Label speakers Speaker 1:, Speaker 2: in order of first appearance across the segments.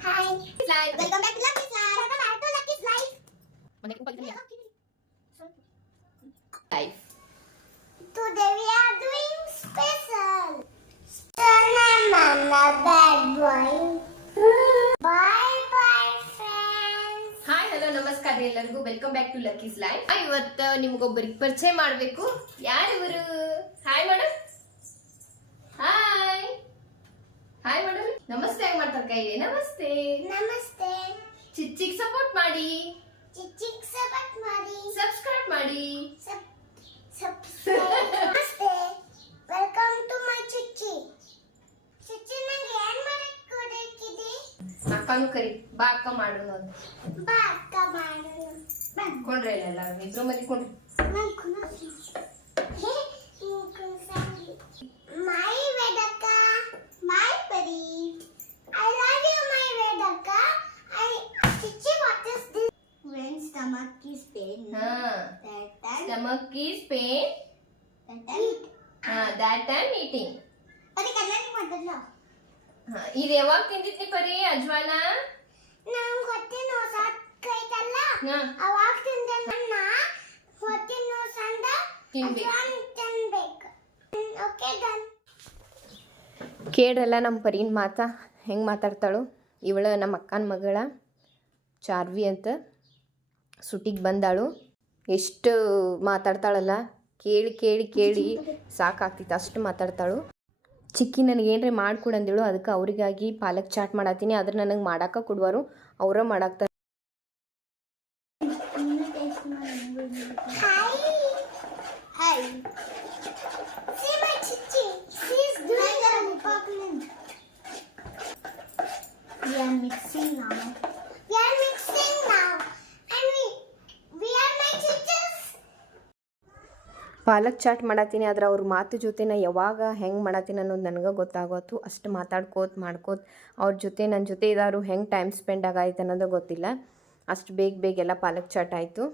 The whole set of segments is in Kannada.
Speaker 1: Hi.
Speaker 2: Slide.
Speaker 1: Welcome back to Lucky's Life. Welcome back to Lucky's Life.
Speaker 2: Mana kung pag Life.
Speaker 1: Today we are doing special. Sana mama bad boy. Bye bye friends.
Speaker 2: Hi hello ನಮಸ್ಕಾರ ರೀ ಎಲ್ಲರಿಗೂ welcome back to Lucky's life ಇವತ್ತು ನಿಮ್ಗೊಬ್ಬರಿಗೆ ಪರಿಚಯ ಮಾಡಬೇಕು ಯಾರಿವರು ಹಾಯ್ ಮೇಡಮ್ ನಮಸ್ತೆ ಹೆಂಗ್ ಮಾಡ್ತಾರೆ ಕೈ ನಮಸ್ತೆ.
Speaker 1: ನಮಸ್ತೆ.
Speaker 2: ಚಿಚ್ಚಿಗೆ ಸಪೋರ್ಟ್ ಮಾಡಿ.
Speaker 1: ಚಿಚ್ಚಿಗ್ ಸಪೋರ್ಟ್ ಮಾಡಿ.
Speaker 2: ಸಬ್ಸ್ಕ್ರೈಬ್ ಮಾಡಿ.
Speaker 1: ನಮಸ್ತೆ. Welcome to my ಚಿಚ್ಚಿ. ಚಿಚ್ಚಿ ನಂಗೆ ಏನ್ ಮಾಡಕ್ ಕೊಡಕ್ಕಿದೆ
Speaker 2: ಅಕ್ಕನು ಕರಿ ಬಾ ಅಕ್ಕ ಮಾಡೋಣ ಅಂತ
Speaker 1: ಬಾ ಅಕ್ಕ ಮಾಡೋಣ
Speaker 2: ಕೊಂಡ್ರೆ.
Speaker 1: Mai cunoaște. He, That time.
Speaker 2: pain.
Speaker 1: That time.
Speaker 2: ಹಾ ದ್ಯಾಟ್ ಟೈಮ್ ಈಟಿಂಗ್
Speaker 1: ಪರಿ ಕನ್ನಡ ಮೊದಲ
Speaker 2: ಇದು ಯಾವಾಗ ತಿಂದಿದ್ನಿ ಪರಿ ಅಜ್ವಾನ?
Speaker 1: ನಂಗೆ ಹೊಟ್ಟೆ ನೋಸಾಕೈತಲ್ಲ
Speaker 2: ಹಾ.
Speaker 1: ಅವಾಗ ತಿಂದೆ ನನ್ನ ಹೊಟ್ಟೆ ನೋಸಂದ
Speaker 2: ತಿನ್ಬೇಕು
Speaker 1: ಅಜ್ವಾನ ತಿನ್ಬೇಕು. ಓಕೆ ಡನ್
Speaker 2: ಕೇಳ್ರಲ್ಲ ನಮ್ಮ ಪರಿನ ಮಾತಾ. ಹೆಂಗೆ ಮಾತಾಡ್ತಾಳು? ಇವಳು ನಮ್ಮ ಅಕ್ಕನ ಮಗಳ ಚಾರ್ವಿ ಅಂತ ಸುಟಿಗೆ ಬಂದಾಳು. ಎಷ್ಟು ಮಾತಾಡ್ತಾಳಲ್ಲ? ಕೇಳಿ ಕೇಳಿ ಕೇಳಿ. ಸಾಕಾಗ್ತಿತ್ತು ಅಷ್ಟು ಮಾತಾಡ್ತಾಳು. ಚಿಕ್ಕಿ ನನಗೆ ಮಾಡ್ಕೊಡು ಅಂದೇಳು. ಅದಕ್ಕೆ ಅವರಿಗಾಗಿ ಪಾಲಕ್ ಚಾಟ್ ಮಾಡತ್ತೀನಿ. ಆದ್ರೆ ನನಗೆ ಮಾಡಾಕ ಕೊಡುವರು ಅವರ ಮಾಡಾಕ್ತಾರೆ.
Speaker 1: Yeah, mixing now. We are mixing now. And we we are my chichis.
Speaker 2: Palak chaat ಮಾಡತ್ತೀನಿ, ಆದ್ರೆ ಅವ್ರ ಮಾತು ಜೊತೆ ನಾ ಯಾವಾಗ ಹೆಂಗೆ ಮಾಡತ್ತೀನಿ ಅನ್ನೋದು ನನಗೆ ಗೊತ್ತಾಗೋತು ಅಷ್ಟು ಮಾತಾಡ್ಕೋತ, ಮಾಡ್ಕೋತ ಅವ್ರ ಜೊತೆ ನನ್ನ ಜೊತೆ ಇದಾರು, ಹೆಂಗೆ ಟೈಮ್ ಸ್ಪೆಂಡ್ ಆಗೈತೆ ಅನ್ನೋದು ಗೊತ್ತಿಲ್ಲ ಅಷ್ಟು ಬೇಗ ಬೇಗ ಎಲ್ಲ ಪಾಲಕ್ ಚಾಟ್ ಆಯಿತು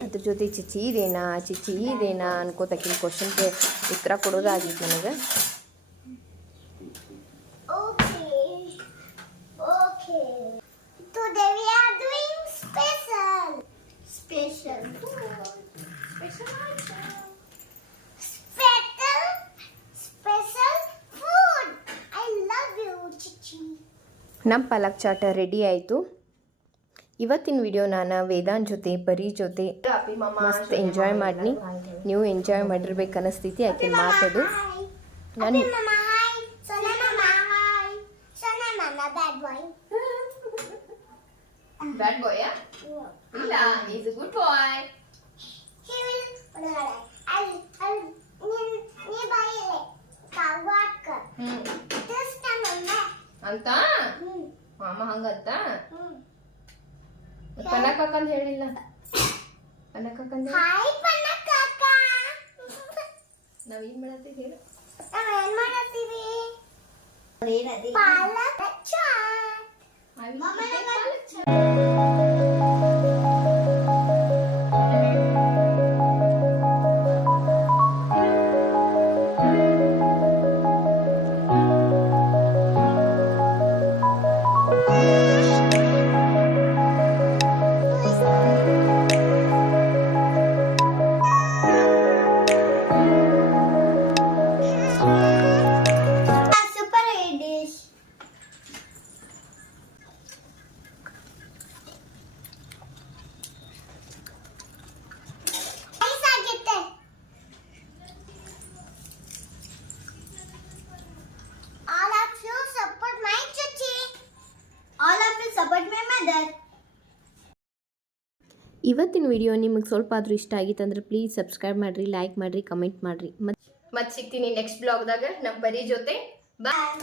Speaker 2: ಅದ್ರ ಜೊತೆ ಚಿಚಿ ಇದೇನಾ ಚಿಚಿ ಇದೇನಾ ಅನ್ಕೋತಕ್ಕಿನ ಕ್ವಶನ್ಗೆ ಉತ್ತರ ಕೊಡೋದಾಗಿತ್ತು ನನಗೆ.
Speaker 1: Okay.
Speaker 2: ನಮ್ಮ ಪಾಲಕ್ ಚಾಟ ರೆಡಿ ಆಯಿತು. ಇವತ್ತಿನ ವಿಡಿಯೋ ನಾನು ವೇದಾನ್ ಜೊತೆ ಪರಿ ಜೊತೆ ಮಸ್ತ್ ಎಂಜಾಯ್ ಮಾಡಿನಿ. ನೀವು ಎಂಜಾಯ್ ಮಾಡಿರ್ಬೇಕು ಅನಿಸ್ತೈತಿ ಆಕೆ ಮಾತದು. ನಾನು
Speaker 1: bad Mama, yeah? Sona he's a good Mama,
Speaker 2: ಮಾಮ
Speaker 1: ಹಂಗತ್ತ.
Speaker 2: ಪನ್ನಕ್ಕಂತ ಹೇಳಿಲ್ಲ.
Speaker 1: Kaka.
Speaker 2: ನಾವ್ ಏನ್ ಮಾಡತ್ತೀವಿ ಹೇಳು.
Speaker 1: ನಾವು ಏನ್ ಮಾಡತ್ತೀವಿ? ಪಾಲಕ್
Speaker 2: I ಇವತ್ತಿನ ವಿಡಿಯೋ ನಿಮಗೆ ಸ್ವಲ್ಪ ಆದರೂ ಇಷ್ಟ ಆಗಿತ್ತಂದ್ರೆ ಪ್ಲೀಸ್ ಸಬ್ಸ್ಕ್ರೈಬ್ ಮಾಡಿರಿ ಲೈಕ್ ಮಾಡಿರಿ ಕಮೆಂಟ್ ಮಾಡ್ರಿ. ಮತ್ತೆ ಮತ್ತೆ ಸಿಗ್ತೀನಿ ನೆಕ್ಸ್ಟ್ ಬ್ಲಾಗ್ದಾಗ ನಮ್ಮ ಬರೀ ಜೊತೆ. ಬಾಯ್.